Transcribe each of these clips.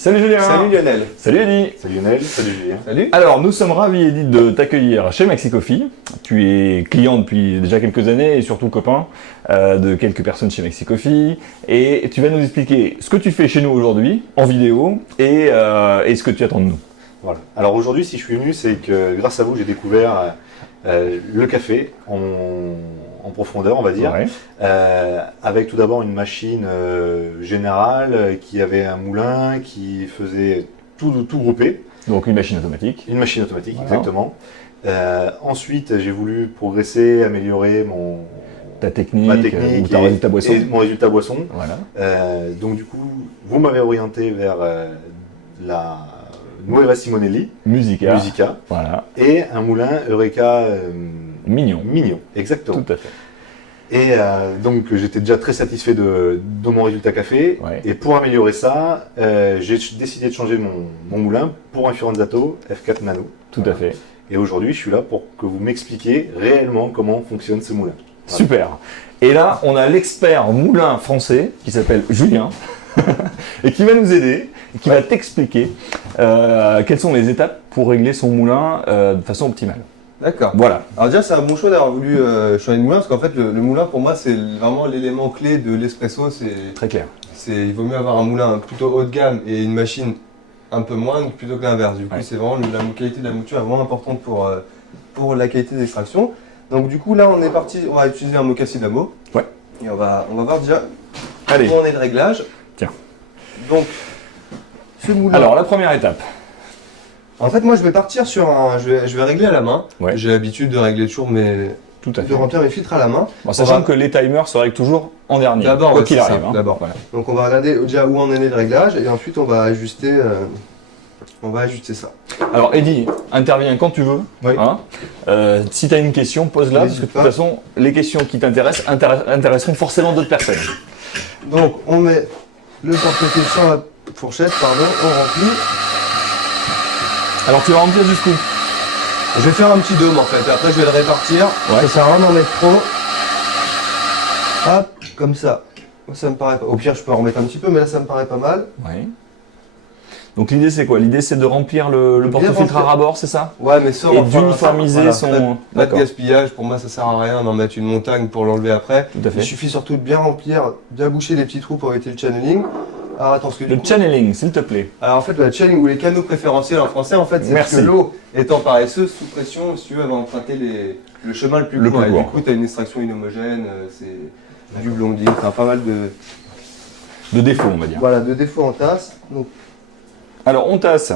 Salut Julien. Salut Lionel. Salut Eddy. Salut Lionel. Salut Julien. Salut. Alors nous sommes ravis Eddy de t'accueillir chez Maxi Coffee. Tu es client depuis déjà quelques années et surtout copain de quelques personnes chez Maxi Coffee. Et tu vas nous expliquer ce que tu fais chez nous aujourd'hui en vidéo et ce que tu attends de nous. Voilà. Alors aujourd'hui si je suis venu c'est que grâce à vous j'ai découvert le café en profondeur on va dire. Ouais. Avec tout d'abord une machine générale qui avait un moulin qui faisait tout groupé. Donc une machine automatique. Une machine automatique, voilà. exactement. Ensuite, j'ai voulu progresser, améliorer Ta technique, ma technique ou ta résultat boisson. et mon résultat boisson. Voilà. Donc du coup, vous m'avez orienté vers la Nuova Simonelli, Musica. Voilà. et un moulin Eureka Mignon. Exactement. Tout à fait. Et donc j'étais déjà très satisfait de mon résultat café. Ouais. Et pour améliorer ça, j'ai décidé de changer mon moulin pour un Firenzato F4 Nano. Tout à fait. Et aujourd'hui, je suis là pour que vous m'expliquiez réellement comment fonctionne ce moulin. Voilà. Super. Et là, on a l'expert moulin français qui s'appelle Julien et qui va nous aider, et qui va t'expliquer quelles sont les étapes pour régler son moulin de façon optimale. D'accord. Voilà. Alors déjà, c'est un bon choix d'avoir voulu changer de moulin, parce qu'en fait, le moulin, pour moi, c'est vraiment l'élément clé de l'espresso. Très clair. Il vaut mieux avoir un moulin plutôt haut de gamme et une machine un peu moindre plutôt que l'inverse. Du coup, Ouais. c'est vraiment la qualité de la mouture est vraiment importante pour la qualité d'extraction. Donc du coup, là, on est parti, on va utiliser un mocassin d'amo. Ouais. Et on va voir déjà Allez. où on est de réglage. Tiens. Donc, ce moulin... Alors, la première étape. En fait, moi, je vais partir sur un... Je vais régler à la main. Ouais. J'ai l'habitude de régler toujours Tout à fait. de remplir mes filtres à la main. Bon, sachant que les timers se règlent toujours en dernier. D'abord, quoi ouais, qu'il c'est arrive. ça, Hein. d'abord. Voilà. Donc on va regarder déjà où on en est le réglage et ensuite on va ajuster, ça. Alors, Eddy, interviens quand tu veux. Oui. Hein. Si tu as une question, pose-la, parce que de toute façon, les questions qui t'intéressent intéresseront forcément d'autres personnes. Donc on met le porte-questions à la fourchette, pardon, on remplit. Alors, tu vas remplir jusqu'où? Je vais faire un petit dôme en fait, après je vais le répartir. Ouais. Ça sert à rien d'en mettre trop. Hop, comme ça. Ça me paraît pas. Au pire je peux en remettre un petit peu, mais là ça me paraît pas mal. Ouais. Donc, l'idée, c'est quoi? L'idée, c'est de remplir le Bien porte-filtre à remplir. rabord, c'est ça? Ouais, mais sans Et enfin, d'uniformiser voilà, son... Pas de D'accord. gaspillage, pour moi ça sert à rien d'en mettre une montagne pour l'enlever après. Tout à fait. Il suffit surtout de bien remplir, bien boucher les petits trous pour éviter le channeling. Alors attends, parce que du Le coup- channeling, s'il te plaît. Alors en fait, le channeling ou les canaux préférentiels en français, en fait, c'est Merci. que l'eau étant paresseuse, sous pression, si tu veux, elle va emprunter le chemin le plus court. Et court. du coup, tu as une extraction inhomogène, c'est du blonding, enfin pas mal De défaut, on va dire. voilà, de défauts en tasse. Donc Alors, on tasse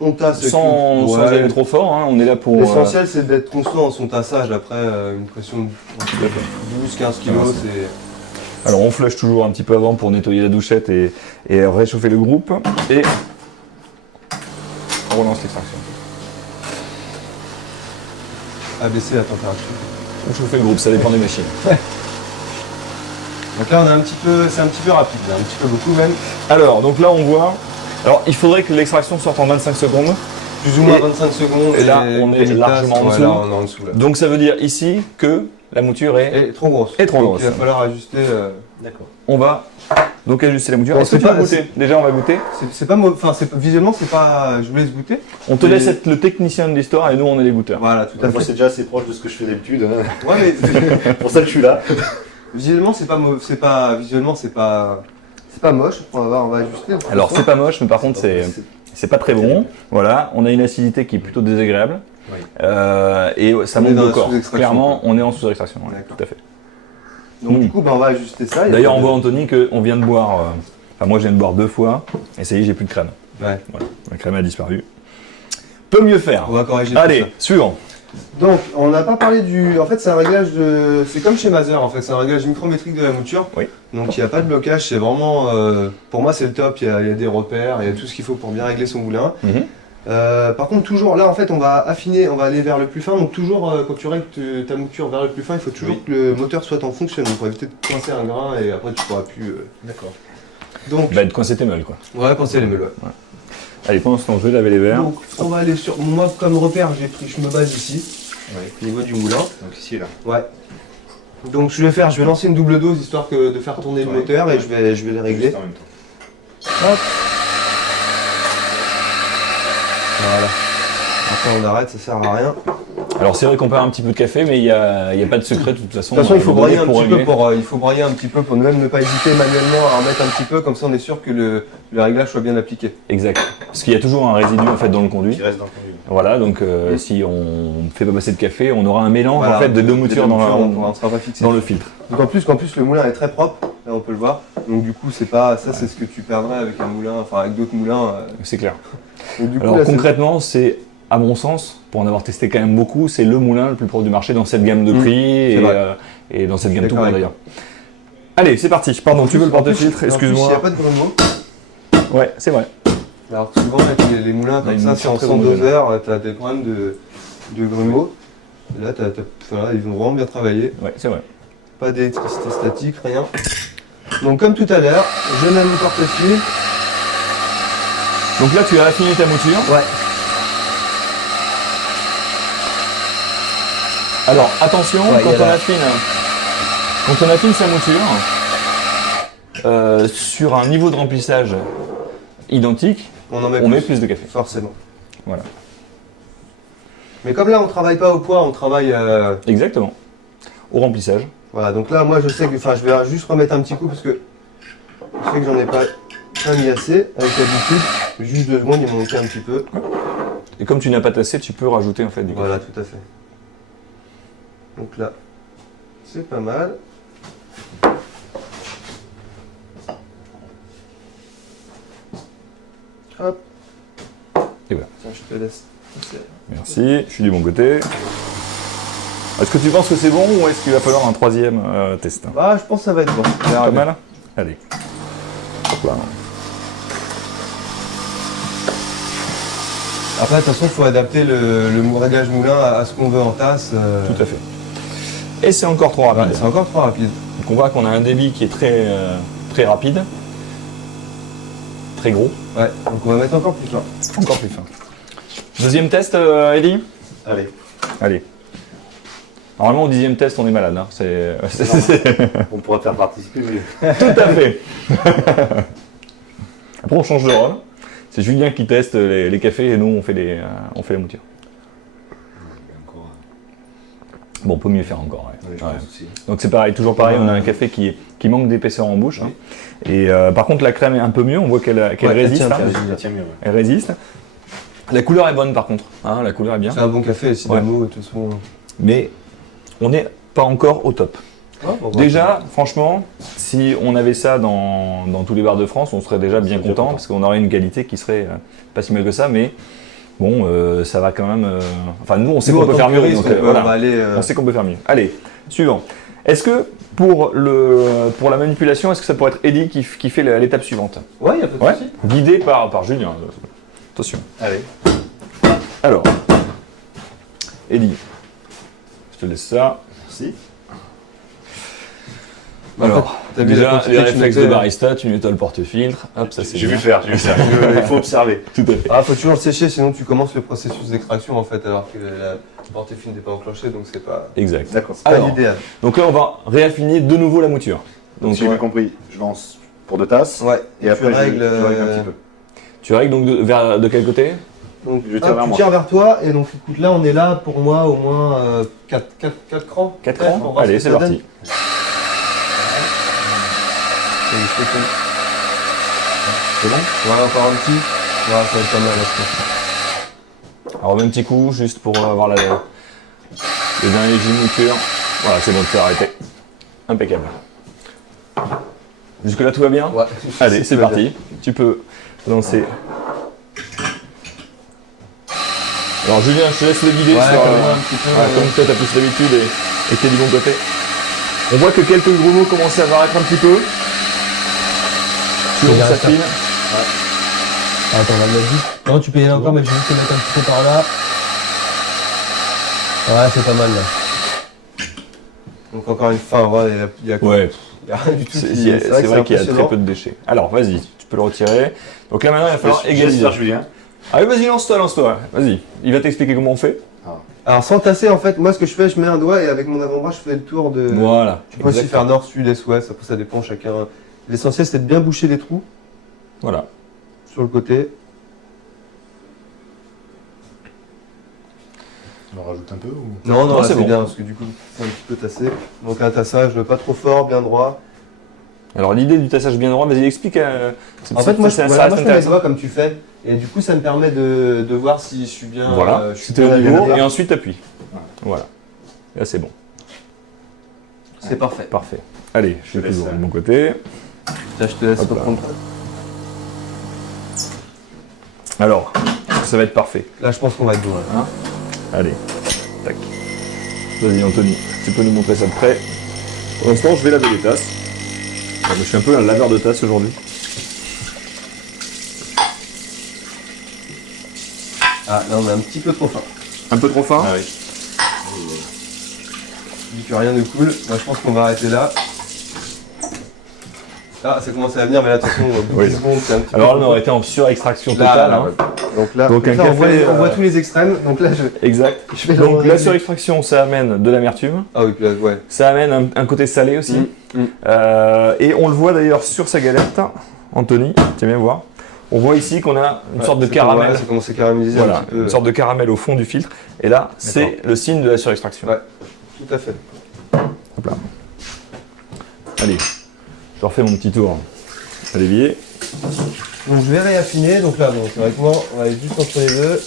on tasse avec sans ouais. aller trop fort. Hein. On est là pour... L'essentiel, c'est d'être constant dans son tassage. Après, une pression de 12-15 kg, Ah, c'est... Alors, on flush toujours un petit peu avant pour nettoyer la douchette et réchauffer le groupe. Et on relance l'extraction. abaisser la température. On chauffe le groupe, ça dépend des machines. Donc là, on a c'est un petit peu rapide, là, un petit peu beaucoup même. Alors, donc là, on voit... Alors, il faudrait que l'extraction sorte en 25 secondes. Plus ou moins Et- 25 secondes. et là, on est une largement en tasse, dessous. ouais, là, on est en dessous. Là. Donc, ça veut dire ici que la mouture est... Et trop grosse. Et trop Donc, grosse. il va falloir ajuster. D'accord. On va donc ajuster la mouture. Bon, Est-ce que c'est tu vas pas- goûter? Déjà, on va goûter. C'est pas enfin, visuellement, c'est pas. Je vous laisse goûter. On te Mais- laisse être le technicien de l'histoire et nous, on est les goûteurs. Voilà, tout à Moi fait. c'est déjà assez proche de ce que je fais d'habitude. Hein. Ouais, mais Pour ça que je suis là. visuellement, c'est pas visuellement, c'est pas moche. On va ajuster. Alors, c'est pas moche, mais par contre, c'est pas très bon. Voilà, on a une acidité qui est plutôt désagréable. Oui. Et ça On est monte dans au la corps. sous-extraction, Clairement, quoi. on est en sous-extraction. Ouais, D'accord. tout à fait. Donc du coup, on va ajuster ça. D'ailleurs, on voit Anthony qu'on vient de boire. Enfin, moi, je viens de boire 2 fois. Et ça y est, j'ai plus de crème. Ouais. Voilà, la crème a disparu. Peut mieux faire. On va corriger tout Allez, ça. suivant. Donc, on n'a pas parlé du. En fait, c'est un réglage de. C'est comme chez Mazer, en fait, c'est un réglage micrométrique de la mouture. Oui. Donc, il n'y a pas de blocage, c'est vraiment. Pour moi, c'est le top. Il y a des repères, il y a tout ce qu'il faut pour bien régler son moulin. Mhm. Par contre, toujours là, en fait, on va affiner, on va aller vers le plus fin. Donc, toujours quand tu règles ta mouture vers le plus fin, il faut toujours Oui. que le moteur soit en fonctionnement pour éviter de coincer un grain et après, tu pourras plus. D'accord. Donc, Bah, de coincer tes meules, quoi. ouais, coincer les meules. Ouais. Allez, pendant ce temps, je vais laver les verres. Donc, on va aller sur. Moi, comme repère, je me base ici, au niveau du moulin. Donc ici et là. Ouais. Donc je vais lancer une double dose histoire de faire tourner le Ouais. moteur et je vais les régler. Juste en même temps. Hop. Voilà. Après on arrête, ça sert à rien. Alors c'est vrai qu'on perd un petit peu de café, mais il y a pas de secret de toute façon. De toute façon, il faut broyer un petit régler. peu il faut broyer un petit peu pour même ne pas hésiter manuellement à remettre un petit peu, comme ça on est sûr que le réglage soit bien appliqué. Exact. Parce qu'il y a toujours un résidu en fait dans le conduit. Qui reste dans le conduit. Voilà, donc si on ne fait pas passer de café, on aura un mélange Voilà, en fait de deux moutures on sera pas fixé. dans le filtre. Donc en plus le moulin est très propre, là on peut le voir. Donc du coup c'est pas ça, c'est ce que tu perdrais avec un moulin, enfin avec d'autres moulins. C'est clair. Donc, du coup, Alors là, concrètement, c'est à mon sens, pour en avoir testé quand même beaucoup, c'est le moulin le plus proche du marché dans cette gamme de prix et dans cette gamme tout court d'ailleurs. Allez, c'est parti. Pardon, tu veux le porte-filtre? Excuse-moi. Il n'y a pas de grumeaux. Ouais, c'est vrai. Alors souvent avec les moulins comme ça, c'est en très 100 homogène. doseurs, tu as des problèmes de grumeaux. Là, voilà, ils ont vraiment bien travaillé. Ouais, c'est vrai. Pas d'électricité statique, rien. Donc comme tout à l'heure, je mets mon porte-fil. Donc là, tu as affiné ta mouture. Ouais. Alors attention, Ouais, quand il y a on affine sa mouture, sur un niveau de remplissage identique, On en met on met plus de café. Forcément. Voilà. Mais comme là, on travaille pas au poids, on travaille. Exactement. Au remplissage. Voilà, donc là, moi, je sais que. Enfin, je vais juste remettre un petit coup parce que je sais que j'en ai pas mis assez avec l'habitude. Juste 2 secondes, il m'en manquait un petit peu. Et comme tu n'as pas tassé, tu peux rajouter en fait du café. Voilà, tout à fait. Donc là, c'est pas mal. Hop. Et voilà. Tiens, je te laisse. Merci, je suis du bon côté. Est-ce que tu penses que c'est bon ou est-ce qu'il va falloir un troisième test? Ah, je pense que ça va être bon. Pas mal? Allez. Hop là. Après, de toute façon, il faut adapter le réglage moulin à ce qu'on veut en tasse. Tout à fait. Et c'est encore trop rapide. Ouais, c'est encore trop rapide. Donc on voit qu'on a un débit qui est très rapide, très gros, Ouais, donc on va mettre encore plus fin. encore plus fin. Deuxième test, Eddy? Allez. Allez. Normalement au 10e test on est malade, hein. On pourra faire participer, mais Tout à fait. Après on change de rôle. C'est Julien qui teste les cafés et nous on fait la mouture. encore. Bon, on peut mieux faire encore. Ouais. Oui, je Ouais. pense aussi. Donc c'est pareil, toujours pareil, on a un café qui manque d'épaisseur en bouche. Hein. Et par contre la crème est un peu mieux, on voit qu'elle Ouais, résiste. elle hein. Ça tient mieux. Ouais. Elle résiste. La couleur est bonne par contre, hein, la couleur est bien. C'est un bon café, Sidamo, de toute façon. Mais on n'est pas encore au top. Ah, bon, Déjà, franchement, si on avait ça dans tous les bars de France, on serait déjà bien déjà content content. parce qu'on aurait une qualité qui serait pas si mal que ça, mais bon, ça va quand même. Enfin, nous, on sait nous, qu'on en peut tant faire que mieux. juriste, Donc, on voilà. va aller. On sait qu'on peut faire mieux. Allez, suivant. Est-ce que pour la manipulation, est-ce que ça pourrait être Eddy qui fait l'étape suivante? Ouais, y a pas de Ouais. souci. Guidé par Julien. Attention. Allez. Alors, Eddy, je te laisse ça. Merci. Alors, t'as vu la déjà, quantité les que tu réflexes de mettais, barista, tu nettoies le porte-filtre. Hop, ça c'est J'ai vu bien. le faire, j'ai vu ça. Il faut observer. Tout à fait. Ah, faut toujours le sécher, sinon tu commences le processus d'extraction en fait, alors que la porte-fil n'est pas enclenchée, donc c'est pas, Exact. D'accord. c'est pas Alors, l'idéal. donc là, on va réaffiner de nouveau la mouture. Donc, si j'ai bien compris, je lance pour 2 tasses. Ouais, Et après, je règle un petit peu. Tu règles donc de quel côté? Donc, Je tire vers tu moi. tires vers toi, et donc écoute, là on est là pour moi au moins 4 crans. 4 peut-être, crans. pour voir Allez, ce que c'est ça parti. donne. Et je fais comme- C'est bon? Voilà, encore un petit. Voilà, ça va être pas mal, je pense. Alors, même petit coup, juste pour avoir le dernier jet de mouture. Voilà, c'est bon, tu peux arrêter. Impeccable. Jusque-là, tout va bien? Ouais. Allez, c'est parti. Tu peux lancer. Alors, Julien, je te laisse le guider Ouais, sur. comme moi, un petit peu, voilà, comme toi, tu as plus l'habitude et tu es du bon côté. On voit que quelques grumeaux commencent à apparaître un petit peu. Toujours bien ça ça. file. Attends, on va le mettre vite. Non, tu peux y aller encore, mais je vais juste te mettre un petit peu par là. Ouais, c'est pas mal là. Donc encore une fois, il y a Ouais, rien du tout. c'est qui- c'est que vrai qu'il y a impressionnant. très peu de déchets. Alors, vas-y, tu peux le retirer. Donc là, maintenant, il va falloir Je laisse égaliser. faire Julien. Allez, vas-y, lance-toi. Vas-y, il va t'expliquer comment on fait. Alors sans tasser, en fait, moi ce que je fais, je mets un doigt et avec mon avant-bras, je fais le tour de. Voilà. Tu peux aussi Exactement. faire nord, sud, est, ouest, après ça dépend chacun. L'essentiel c'est de bien boucher les trous Voilà. sur le côté. On en rajoute un peu ou... Non, Non, là, c'est c'est bon. bien parce que du coup c'est un petit peu tassé. Donc un tassage pas trop fort, bien droit. Alors l'idée du tassage bien droit, vas-y explique. En fait, moi, ça je mets les intéressant. doigts comme tu fais. Et du coup, ça me permet de voir si je suis bien. Voilà, je suis c'était bien au niveau aligné. et ensuite t'appuies. Ouais. Voilà. Là c'est bon, C'est parfait. parfait. Allez, je te fais laisse, toujours de mon côté. Là, je te laisse Hop là. reprendre. Alors, ça va être parfait. Là, je pense qu'on va être bon. Hein. Allez, tac. Vas-y Anthony, tu peux nous montrer ça de près. Pour l'instant, je vais laver les tasses. Alors, je suis un peu un laveur de tasses aujourd'hui. Ah, là, on est un petit peu trop fin. Un peu trop fin. Ah oui. Je dis que rien ne coule. Moi, je pense qu'on va arrêter là. Ah, ça commence à venir, mais là, attention, au bout de Oui. 10 secondes, c'est un petit Alors peu là, on aurait été en surextraction Là, totale. là, hein. ouais. Donc là, Donc, un on, voit, café, on voit tous les extrêmes. Donc là, je Exact. fais Donc le- la surextraction, ça amène de l'amertume. Ah oui, puis là, ouais. Ça amène un côté salé aussi. Et on le voit d'ailleurs sur sa galette. Anthony, tu viens voir. On voit ici qu'on a une sorte de caramel. Ça commence à caraméliser un Voilà, petit peu. une sorte de caramel au fond du filtre. Et là, c'est le signe de la surextraction. Ouais, tout à fait. Hop là. Allez, je refais mon petit tour à l'évier. Donc je vais réaffiner. Donc là, bon, théoriquement, on va aller juste entre les deux.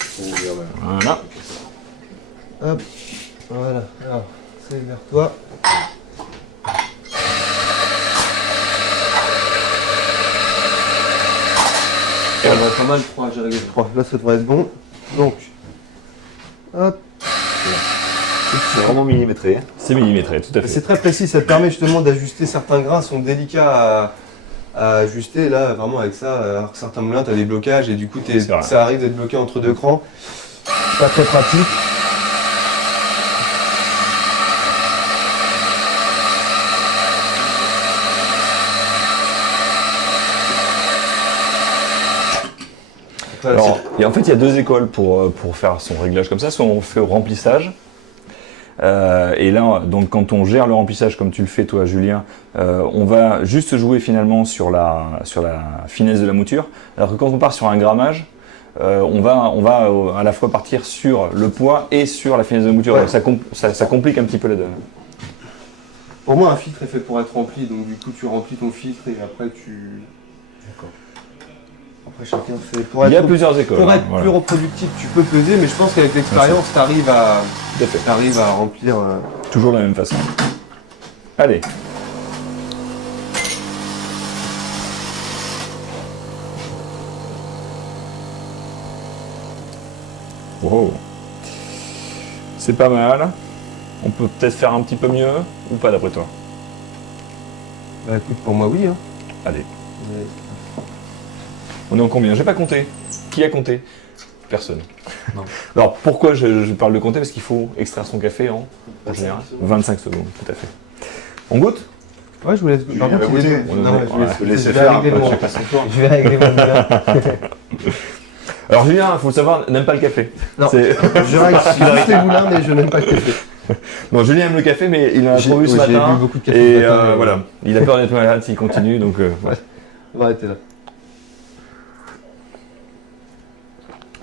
Voilà. Hop. Voilà. Alors, c'est vers toi. Et on va pas mal 3, j'ai réglé 3. Là, ça devrait être bon. Donc, hop. C'est vraiment millimétré. C'est millimétré, tout à fait. C'est très précis, ça te permet justement d'ajuster certains grains, sont délicats à ajuster. Là, vraiment avec ça, alors que certains moulins, tu as des blocages et du coup, C'est vrai. ça arrive d'être bloqué entre deux crans. Pas très pratique. Voilà, Alors, et en fait, il y a deux écoles pour faire son réglage comme ça. Soit on fait au remplissage. Et là, donc, quand on gère le remplissage comme tu le fais toi, Julien, on va juste jouer finalement sur la finesse de la mouture. Alors que quand on part sur un grammage, on va à la fois partir sur le poids et sur la finesse de la mouture. Ouais. Ça complique un petit peu la donne. Pour moi, un filtre est fait pour être rempli, donc du coup, tu remplis ton filtre et après tu. D'accord. Après, chacun fait. Pour Il y a être, plusieurs écoles. pour hein, être voilà. plus reproductif, tu peux peser, mais je pense qu'avec l'expérience, tu arrives à, Tout à fait. t'arrives à remplir. Toujours de la même façon. Allez. Wow. C'est pas mal. On peut peut-être faire un petit peu mieux ou pas d'après toi? Bah écoute, pour moi, oui. Hein. Allez. On est en combien? J'ai pas compté. Qui a compté? Personne. Non. Alors pourquoi je parle de compter? Parce qu'il faut extraire son café en général 25 secondes, tout à fait. On goûte? Ouais, je vous laisse. Par Julien contre, va il est goûter. bon. Non, mais je Ouais. vais Laissez je vais faire, régler après, mon- tu passes ton tour. Je vais régler mon moulin. Alors Julien, il faut le savoir, n'aime pas le café. Non. C'est- Je règle juste les moulins, mais je n'aime pas le café. Non, Julien aime le café, mais il en a trop bu ce J'ai matin. bu beaucoup de café Et ce matin, mais voilà, il a peur d'être malade s'il continue, donc voilà. On va arrêter là.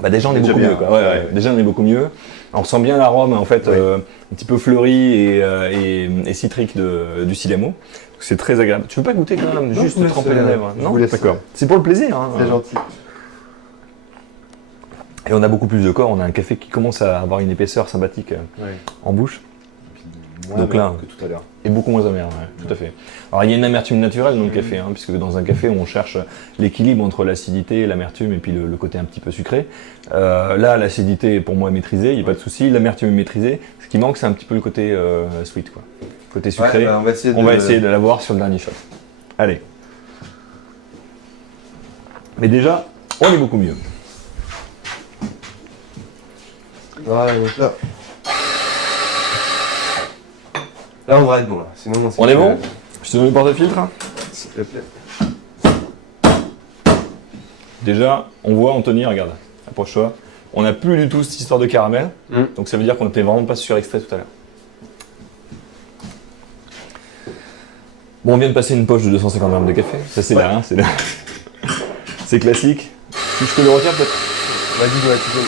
Bah déjà on est Déjà beaucoup bien. mieux, quoi. Ouais. Déjà on est beaucoup mieux. On sent bien l'arôme en fait, Ouais. un petit peu fleuri et citrique du Silamo. C'est très agréable. Tu veux pas goûter quand même, Non, juste je vous tremper laisse, les lèvres? je Non, vous laisse. d'accord. C'est pour le plaisir. Hein. C'est gentil. Et on a beaucoup plus de corps. On a un café qui commence à avoir une épaisseur sympathique Ouais. en bouche. Moins Donc là- que tout à l'heure. Et beaucoup moins amer, ouais, tout à fait. Alors il y a une amertume naturelle dans le café, hein, puisque dans un café on cherche l'équilibre entre l'acidité, l'amertume et puis le côté un petit peu sucré. Là l'acidité pour moi est maîtrisée, il n'y a pas de souci, l'amertume est maîtrisée. Ce qui manque c'est un petit peu le côté sweet, quoi. Côté sucré, Ouais, bah, on va essayer on va essayer de l'avoir sur le dernier shot. Allez. Mais déjà, on est beaucoup mieux. Voilà, donc là. Là, on devrait être bon. Là. Sinon, On est bon? Je te donne le porte-filtre. S'il te plaît. Déjà, on voit Anthony, regarde, approche-toi. On n'a plus du tout cette histoire de caramel, donc ça veut dire qu'on n'était vraiment pas surextrait tout à l'heure. Bon, on vient de passer une poche de 250 grammes de café, ça c'est là, hein, c'est là. C'est classique. Si je te le retire peut-être. Vas-y, ouais, tu peux.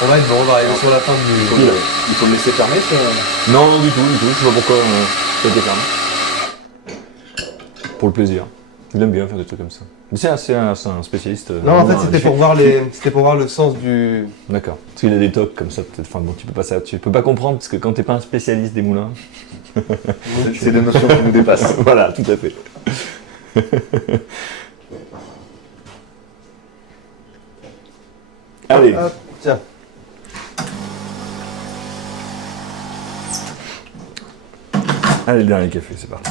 On va être bon, on va arriver sur la fin du... Il faut le laisser fermer, ça. Non, du tout, je sais pas pourquoi ça a été fermé. Pour le plaisir. Il aime bien faire des trucs comme ça. Mais c'est un spécialiste. Non, en fait, un c'était chef. pour voir le sens du... D'accord. Parce qu'il a des tocs comme ça, peut-être. Enfin bon, tu peux pas comprendre parce que quand t'es pas un spécialiste des moulins. C'est des notions qui nous dépassent. Voilà, tout à fait. Allez. Hop, tiens. Allez, le dernier café, c'est parti.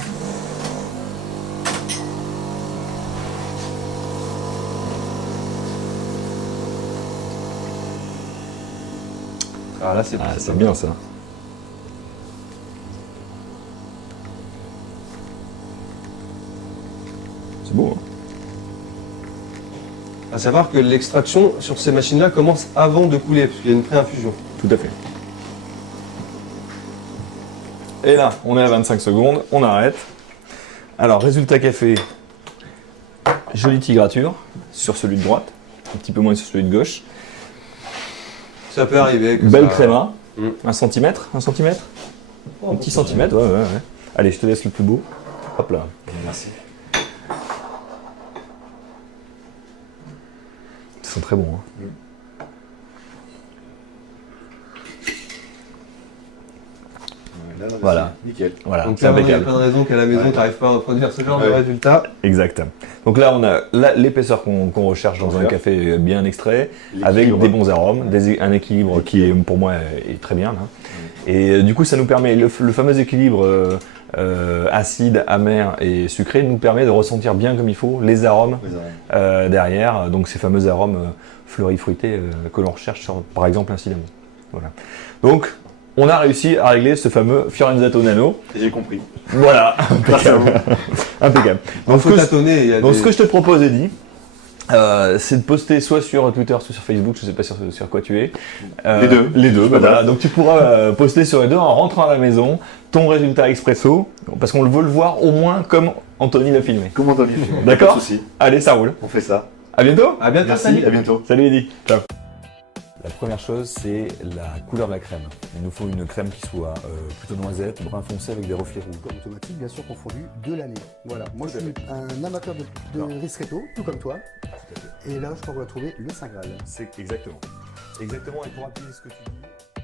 Ah là, c'est C'est bien ça. C'est beau, hein. À savoir que l'extraction sur ces machines-là commence avant de couler, parce qu'il y a une pré-infusion. Tout à fait. Et là, on est à 25 secondes, on arrête. Alors, résultat café, jolie tigrature sur celui de droite, un petit peu moins sur celui de gauche. Ça peut arriver. Belle créma, Mm. 1 centimètre, un petit centimètre, ouais. Allez, je te laisse le plus beau. Hop là. Merci. Ils sont très bons. Hein. Là, Voilà. c'est nickel. Voilà, Donc c'est là, il n'y a impeccable. pas de raison qu'à la maison, Ouais. tu n'arrives pas à reproduire ce genre de Ouais. résultat. Exact. Donc là, on a l'épaisseur qu'on recherche dans un Voilà. café bien extrait, avec L'équilibre. des bons arômes, un équilibre qui est pour moi est très bien là. Et du coup, ça nous permet le fameux équilibre acide, amer et sucré nous permet de ressentir bien comme il faut les arômes derrière. Donc ces fameux arômes fleuris fruités que l'on recherche sur, par exemple, un cinnamon. Voilà. Donc on a réussi à régler ce fameux Fiorenzato Nano. J'ai compris. Voilà, Grâce à vous. impeccable. Donc Donc, faut tâtonner. Il y a donc des... ce que je te propose, Eddy, c'est de poster soit sur Twitter, soit sur Facebook, je sais pas sur quoi tu es. Les deux. Les deux, bah Voilà. voilà. Donc tu pourras poster sur les deux en rentrant à la maison ton résultat expresso, parce qu'on veut le voir au moins comme Anthony l'a filmé. Comment t'as mis? D'accord. Pas de souci. Allez, ça roule. On fait ça. À bientôt. À bientôt, Merci, salut. à bientôt. Salut Eddy. Ciao. La première chose, c'est la couleur de la crème. Il nous faut une crème qui soit plutôt noisette, brun foncé avec des reflets rouges. Comme automatique, bien sûr confondu, de l'année. Voilà, moi je suis un amateur de ristretto, tout comme toi. Et là, je crois qu'on va trouver le Saint Graal. C'est exactement. Exactement, et pour appuyer ce que tu dis.